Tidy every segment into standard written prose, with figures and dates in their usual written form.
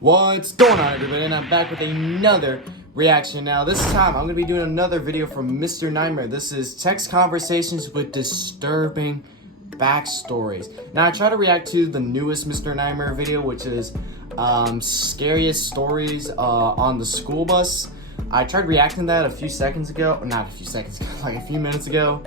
What's going on, everybody? And I'm back with another reaction. Now, this time I'm going to be doing another video from Mr. Nightmare. This is text conversations with disturbing backstories. Now, I try to react to the newest Mr. Nightmare video, which is scariest stories on the school bus. I tried reacting to that a few seconds ago, not a few seconds ago, like a few minutes ago.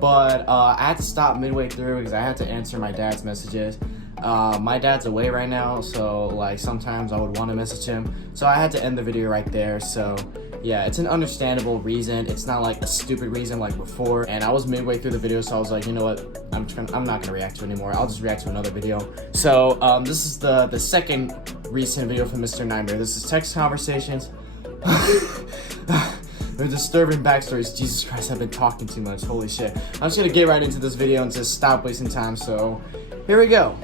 But I had to stop midway through because I had to answer my dad's messages. My dad's away right now, so like sometimes I would want to message him, so I had to end the video right there. So yeah, it's an understandable reason. It's not like a stupid reason like before. And I was midway through the video, so I was like, you know what, I'm not gonna react to it anymore. I'll just react to another video. So this is the second recent video from Mr. Nightmare. This is text conversations. They're disturbing backstories. Jesus Christ, I've been talking too much. Holy shit. I'm just gonna get right into this video and just stop wasting time. So here we go.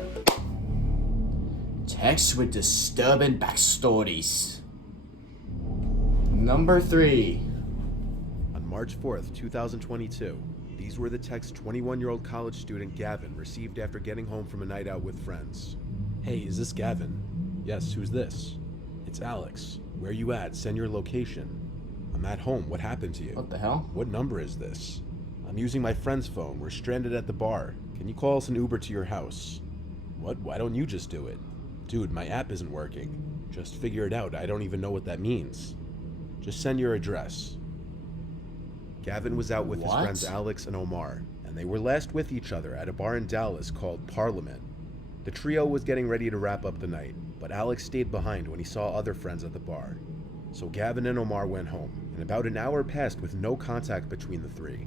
Text with disturbing backstories. Number 3. On March 4th, 2022, these were the texts 21-year-old college student Gavin received after getting home from a night out with friends. Hey, is this Gavin? Yes, who's this? It's Alex. Where you at? Send your location. I'm at home. What happened to you? What the hell? What number is this? I'm using my friend's phone. We're stranded at the bar. Can you call us an Uber to your house? What? Why don't you just do it? Dude, my app isn't working. Just figure it out. I don't even know what that means. Just send your address. Gavin was out with his friends Alex and Omar, and they were last with each other at a bar in Dallas called Parliament. The trio was getting ready to wrap up the night, but Alex stayed behind when he saw other friends at the bar. So Gavin and Omar went home, and about an hour passed with no contact between the three.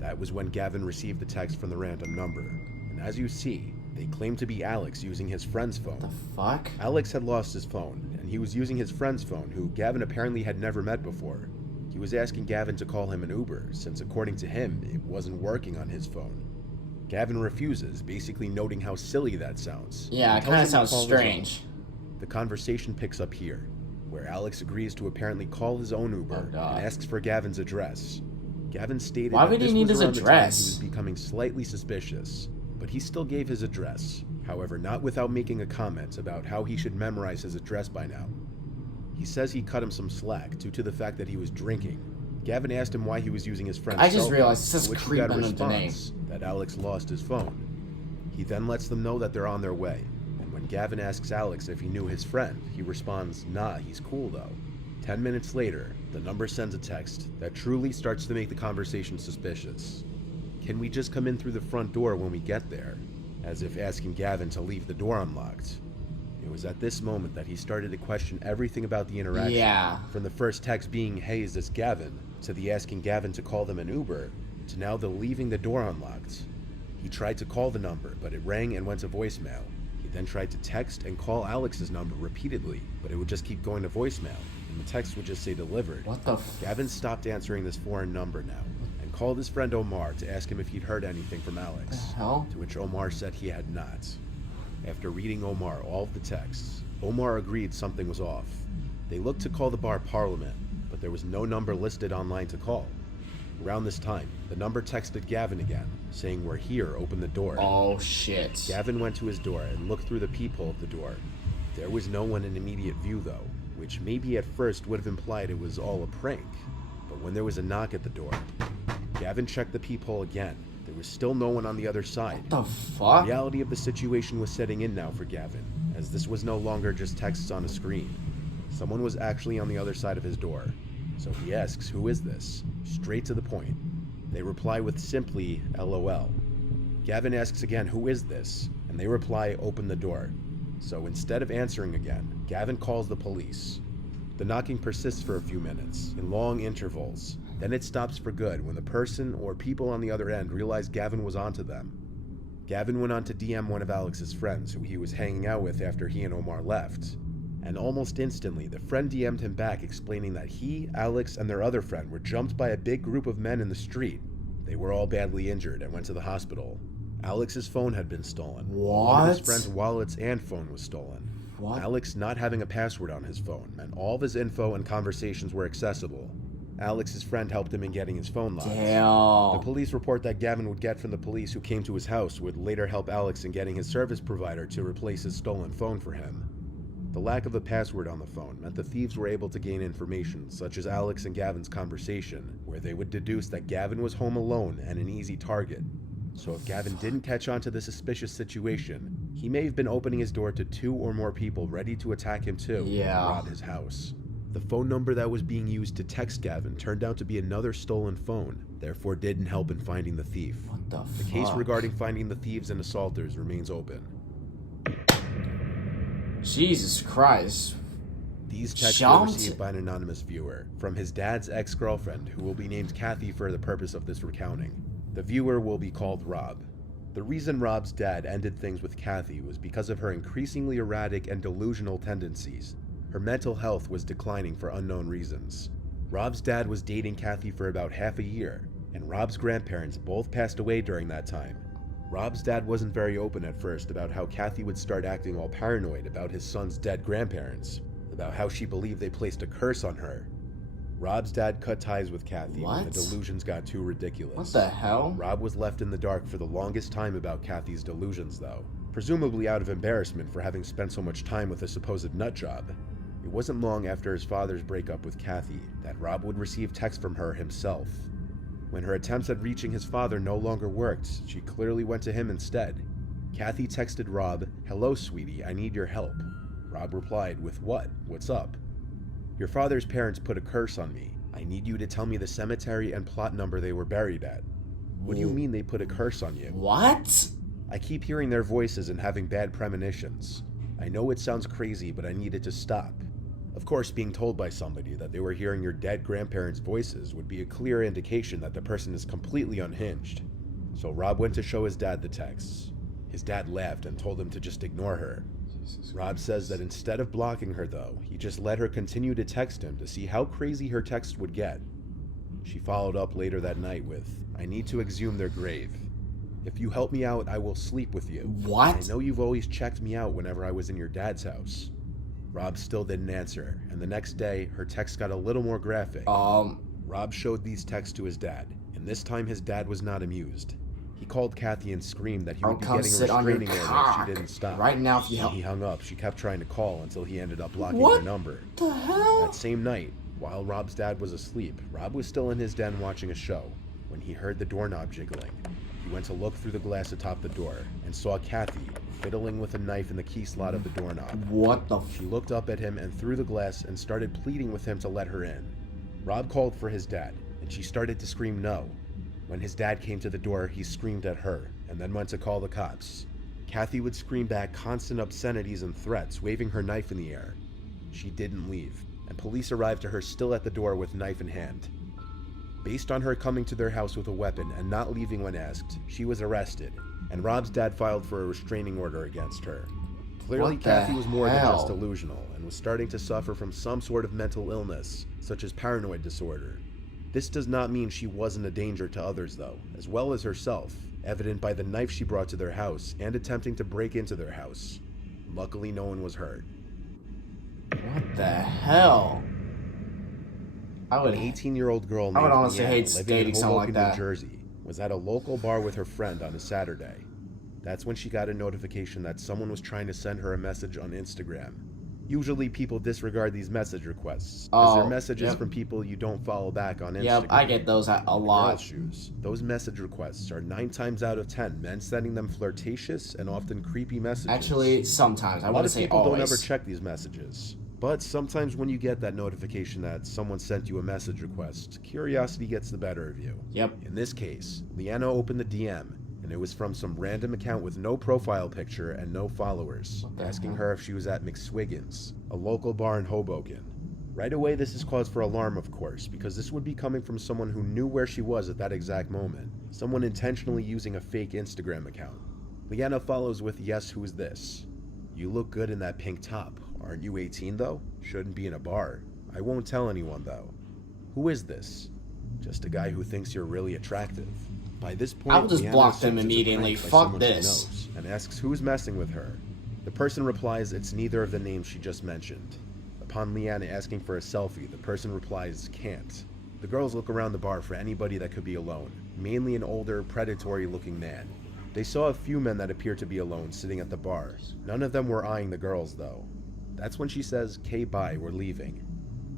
That was when Gavin received the text from the random number, and as you see, they claimed to be Alex using his friend's phone. What the fuck? Alex had lost his phone, and he was using his friend's phone, who Gavin apparently had never met before. He was asking Gavin to call him an Uber, since according to him, it wasn't working on his phone. Gavin refuses, basically noting how silly that sounds. Yeah, it kind of sounds strange. The conversation picks up here, where Alex agrees to apparently call his own Uber and asks for Gavin's address. Gavin stated Why would he need his address? He was becoming slightly suspicious, but he still gave his address, however not without making a comment about how he should memorize his address by now. He says he cut him some slack due to the fact that he was drinking. Gavin asked him why he was using his friend's I just cell realized phone, it says which creep got a under the name. response that Alex lost his phone. He then lets them know that they're on their way, and when Gavin asks Alex if he knew his friend, he responds, nah, he's cool though. 10 minutes later, the number sends a text that truly starts to make the conversation suspicious. Can we just come in through the front door when we get there? As if asking Gavin to leave the door unlocked. It was at this moment that he started to question everything about the interaction. Yeah. From the first text being, hey, is this Gavin? To the asking Gavin to call them an Uber, to now the leaving the door unlocked. He tried to call the number, but it rang and went to voicemail. He then tried to text and call Alex's number repeatedly, but it would just keep going to voicemail, and the text would just say delivered. What the Gavin stopped answering this foreign number now, and called his friend Omar to ask him if he'd heard anything from Alex. The hell? To which Omar said he had not. After reading Omar all of the texts, Omar agreed something was off. They looked to call the bar Parliament, but there was no number listed online to call. Around this time, the number texted Gavin again, saying, we're here, open the door. Oh shit. Gavin went to his door and looked through the peephole of the door. There was no one in immediate view though, which maybe at first would have implied it was all a prank. But when there was a knock at the door, Gavin checked the peephole again. There was still no one on the other side. What the fuck? The reality of the situation was setting in now for Gavin, as this was no longer just texts on a screen. Someone was actually on the other side of his door. So he asks, who is this? Straight to the point. They reply with simply, LOL. Gavin asks again, who is this? And they reply, open the door. So instead of answering again, Gavin calls the police. The knocking persists for a few minutes, in long intervals. Then it stops for good when the person or people on the other end realize Gavin was onto them. Gavin went on to DM one of Alex's friends who he was hanging out with after he and Omar left. And almost instantly, the friend DM'd him back explaining that he, Alex, and their other friend were jumped by a big group of men in the street. They were all badly injured and went to the hospital. Alex's phone had been stolen. What? One of his friend's wallets and phone was stolen. What? Alex not having a password on his phone meant all of his info and conversations were accessible. Alex's friend helped him in getting his phone locked. Damn. The police report that Gavin would get from the police who came to his house would later help Alex in getting his service provider to replace his stolen phone for him. The lack of a password on the phone meant the thieves were able to gain information such as Alex and Gavin's conversation, where they would deduce that Gavin was home alone and an easy target. So if Gavin didn't catch on to the suspicious situation, he may have been opening his door to 2 or more people ready to attack him too and rob his house. The phone number that was being used to text Gavin turned out to be another stolen phone, therefore didn't help in finding the thief. What the fuck? The case regarding finding the thieves and assaulters remains open. Jesus Christ. These texts were received by an anonymous viewer from his dad's ex-girlfriend, who will be named Kathy for the purpose of this recounting. The viewer will be called Rob. The reason Rob's dad ended things with Kathy was because of her increasingly erratic and delusional tendencies. Her mental health was declining for unknown reasons. Rob's dad was dating Kathy for about half a year, and Rob's grandparents both passed away during that time. Rob's dad wasn't very open at first about how Kathy would start acting all paranoid about his son's dead grandparents, about how she believed they placed a curse on her. Rob's dad cut ties with Kathy when the delusions got too ridiculous. What the hell? Rob was left in the dark for the longest time about Kathy's delusions though, presumably out of embarrassment for having spent so much time with a supposed nutjob. It wasn't long after his father's breakup with Kathy that Rob would receive texts from her himself. When her attempts at reaching his father no longer worked, she clearly went to him instead. Kathy texted Rob, "Hello, sweetie, I need your help." Rob replied with, "What? What's up?" "Your father's parents put a curse on me. I need you to tell me the cemetery and plot number they were buried at." "What do you mean they put a curse on you?" What? "I keep hearing their voices and having bad premonitions. I know it sounds crazy, but I need it to stop." Of course, being told by somebody that they were hearing your dead grandparents' voices would be a clear indication that the person is completely unhinged. So Rob went to show his dad the texts. His dad laughed and told him to just ignore her. Rob says that instead of blocking her though, he just let her continue to text him to see how crazy her texts would get. She followed up later that night with, "I need to exhume their grave. If you help me out, I will sleep with you. What? I know you've always checked me out whenever I was in your dad's house." Rob still didn't answer, and the next day, her text got a little more graphic. Rob showed these texts to his dad, and this time his dad was not amused. He called Kathy and screamed that he would be getting a restraining order if she didn't stop. Right now, if you help. He hung up. She kept trying to call until he ended up blocking her number. What the hell? That same night, while Rob's dad was asleep, Rob was still in his den watching a show when he heard the doorknob jiggling. He went to look through the glass atop the door and saw Kathy fiddling with a knife in the key slot of the doorknob. What the She looked up at him and through the glass and started pleading with him to let her in. Rob called for his dad, and she started to scream no. When his dad came to the door, he screamed at her, and then went to call the cops. Kathy would scream back constant obscenities and threats, waving her knife in the air. She didn't leave, and police arrived to her still at the door with knife in hand. Based on her coming to their house with a weapon and not leaving when asked, she was arrested, and Rob's dad filed for a restraining order against her. Clearly, Kathy was more than just delusional and was starting to suffer from some sort of mental illness, such as paranoid disorder. This does not mean she wasn't a danger to others, though, as well as herself, evident by the knife she brought to their house and attempting to break into their house. Luckily, no one was hurt. What the hell? An 18-year-old girl named I would honestly Leanna, hate living dating in someone like Hoboken, that. New Jersey, was at a local bar with her friend on a Saturday. That's when she got a notification that someone was trying to send her a message on Instagram. Usually people disregard these message requests, as they're messages from people you don't follow back on Instagram. Yep, I get those a lot. Girls' shoes. Those message requests are 9 times out of 10 men sending them flirtatious and often creepy messages. Actually, sometimes. I wouldn't say people always. don't ever check these messages. But sometimes when you get that notification that someone sent you a message request, curiosity gets the better of you. Yep. In this case, Leanna opened the DM, and it was from some random account with no profile picture and no followers, asking her if she was at McSwiggin's, a local bar in Hoboken. Right away, this is cause for alarm, of course, because this would be coming from someone who knew where she was at that exact moment, someone intentionally using a fake Instagram account. Leanna follows with, "Yes, who's this? You look good in that pink top. Aren't you 18 though? Shouldn't be in a bar. I won't tell anyone though. Who is this? Just a guy who thinks you're really attractive." By this point, I will just Leanna block them assumes it's a immediately. prank by Fuck someone she this. knows, and asks who's messing with her. The person replies it's neither of the names she just mentioned. Upon Leanna asking for a selfie, the person replies, "Can't." The girls look around the bar for anybody that could be alone, mainly an older, predatory-looking man. They saw a few men that appeared to be alone sitting at the bar. None of them were eyeing the girls, though. That's when she says, "Okay, bye, we're leaving."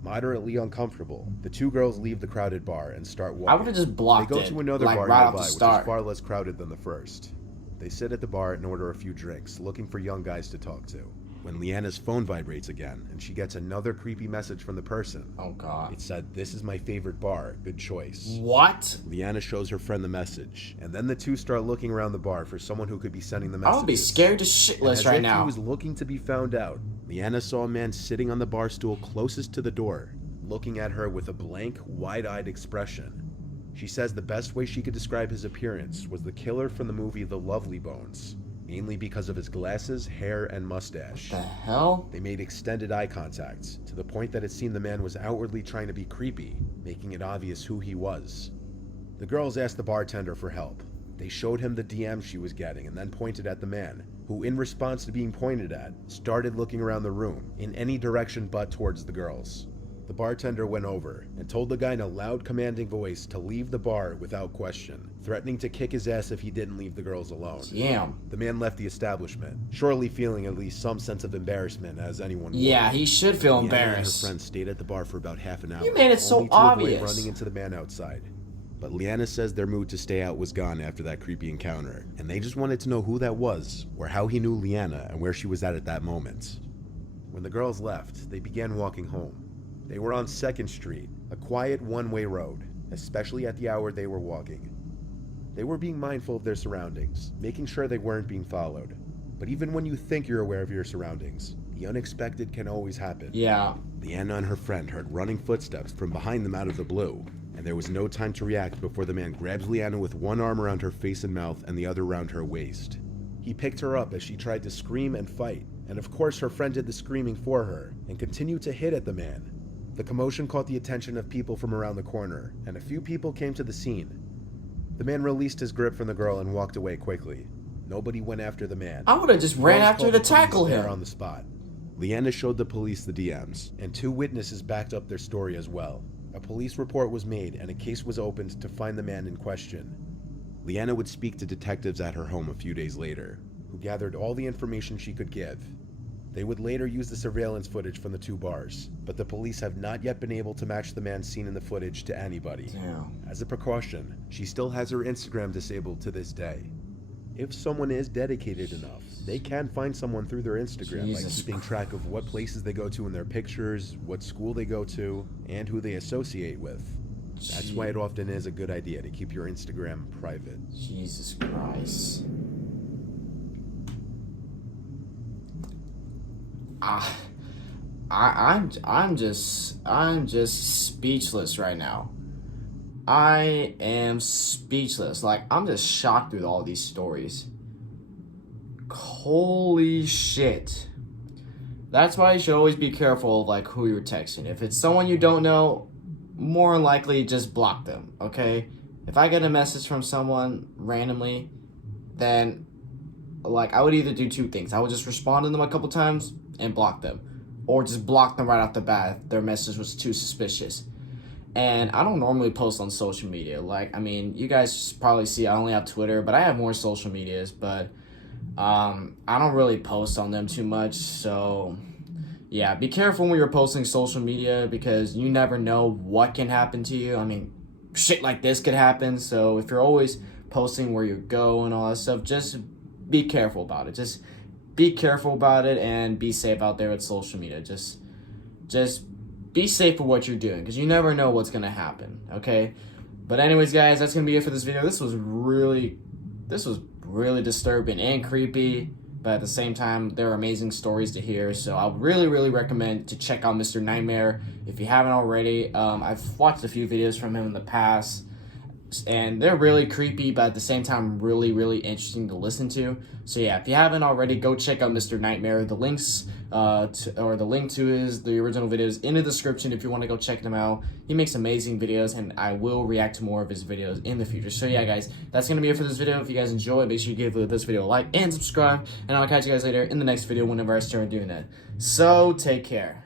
Moderately uncomfortable, the two girls leave the crowded bar and start walking. I would have just blocked it. They go to another bar right off nearby, the which start. is far less crowded than the first. They sit at the bar and order a few drinks, looking for young guys to talk to. When Leanna's phone vibrates again, and she gets another creepy message from the person. Oh god. It said, "This is my favorite bar, good choice." What? Leanna shows her friend the message, and then the two start looking around the bar for someone who could be sending the messages. I would be scared to shitless right now. As if he was looking to be found out, Leanna saw a man sitting on the bar stool closest to the door, looking at her with a blank, wide-eyed expression. She says the best way she could describe his appearance was the killer from the movie The Lovely Bones, mainly because of his glasses, hair, and mustache. What the hell? They made extended eye contact, to the point that it seemed the man was outwardly trying to be creepy, making it obvious who he was. The girls asked the bartender for help. They showed him the DM she was getting and then pointed at the man, who, in response to being pointed at, started looking around the room, in any direction but towards the girls. The bartender went over and told the guy in a loud, commanding voice to leave the bar without question, threatening to kick his ass if he didn't leave the girls alone. Damn. The man left the establishment, surely feeling at least some sense of embarrassment, as anyone would. Yeah, he should feel Leanna embarrassed. and her friend stayed at the bar for about half an hour. You made it so only to avoid obvious. running into the man outside. But Leanna says their mood to stay out was gone after that creepy encounter, and they just wanted to know who that was, or how he knew Leanna and where she was at that moment. When the girls left, they began walking home. They were on 2nd Street, a quiet one-way road, especially at the hour they were walking. They were being mindful of their surroundings, making sure they weren't being followed. But even when you think you're aware of your surroundings, the unexpected can always happen. Yeah. Leanna and her friend heard running footsteps from behind them out of the blue, and there was no time to react before the man grabs Leanna with one arm around her face and mouth and the other around her waist. He picked her up as she tried to scream and fight, and of course her friend did the screaming for her, and continued to hit at the man. The commotion caught the attention of people from around the corner, and a few people came to the scene. The man released his grip from the girl and walked away quickly. Nobody went after the man. I would have just ran Girls after called to the police tackle there him. on the spot. Leanna showed the police the DMs, and 2 witnesses backed up their story as well. A police report was made, and a case was opened to find the man in question. Leanna would speak to detectives at her home a few days later, who gathered all the information she could give. They would later use the surveillance footage from the 2 bars, but the police have not yet been able to match the man seen in the footage to anybody. Damn. As a precaution, she still has her Instagram disabled to this day. If someone is dedicated enough, they can find someone through their Instagram by Jesus keeping track of what places they go to in their pictures, what school they go to, and who they associate with. That's why it often is a good idea to keep your Instagram private. Jesus Christ. I'm just speechless right now. I am speechless. Like, I'm just shocked with all these stories. Holy shit. That's why you should always be careful of, like, who you're texting. If it's someone you don't know, more than likely just block them, okay? If I get a message from someone randomly, then, like, I would either do 2 things. I would just respond to them a couple times and block them, or just block them right off the bat if their message was too suspicious. And I don't normally post on social media. Like, I mean, you guys probably see I only have Twitter, but I have more social medias, but I don't really post on them too much. So yeah, be careful when you're posting social media, because you never know what can happen to you. I mean, shit like this could happen. So if you're always posting where you go and all that stuff, just be careful about it. Just be careful about it and be safe out there with social media. Just be safe with what you're doing, because you never know what's going to happen, okay? But anyways, guys, that's going to be it for this video. This was really disturbing and creepy, but at the same time, there are amazing stories to hear. So I would really recommend to check out Mr. Nightmare if you haven't already. I've watched a few videos from him in the past, and they're really creepy, but at the same time really interesting to listen to. So yeah, if you haven't already, go check out Mr. Nightmare. The links the link to the original videos in the description if you want to go check them out. He makes amazing videos, and I will react to more of his videos in the future. So yeah, guys, that's gonna be it for this video. If you guys enjoyed, make sure you give this video a like and subscribe, and I'll catch you guys later in the next video whenever I start doing that. So take care.